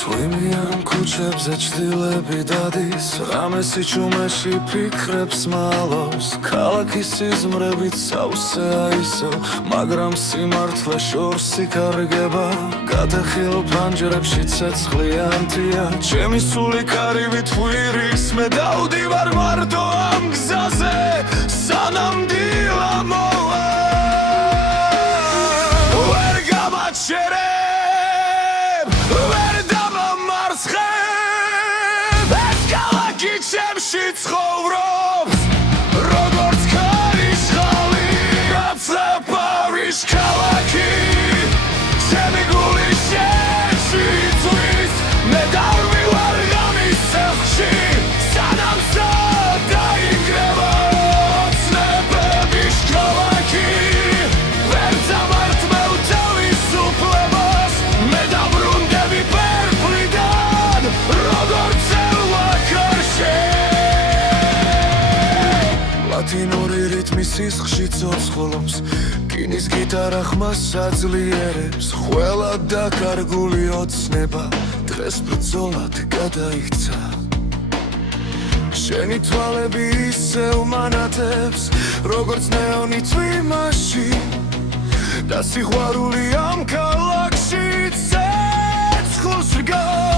Twimian kuchebze chtilები დადის რამე სიჩუმეში ფიქრებს მალავს ქალაქის სიზმრებით სავსე აისო მაგრამ სიმართლე შორს იკარგება გადახილ ფანჯრებში ცეცხლი ანთია ჩემი სული კარივით ვირიქს მე დავდივარ მარტო ამ გზაზე სანამ დილა მოვა ვერ გამაჩერებ ვერ ჩემში ცხოვრობს როგორც ქარიშხალი აცლაპავის ქალაქი ჩემი გული შენში წვის მე დავივარ ღამის სახლში სანამ დაინგრევა ოცნებების ქალაქი ვერ დამართმევ თავისუფლებას მე დაბრუნდები პერფლიდან როგორც ლათინური რიტმის სისხლში ცოცხლობს კინის გიტარა ხმას აძლიერებს ყველა დაკარგული ოცნება დღეს ბრძოლად გადაიქცა შენი თვალები ისევ მანათებს როგორც ნეონი წვიმაში და სიყვარული ამ ქალაქში ცეცხლს რგავს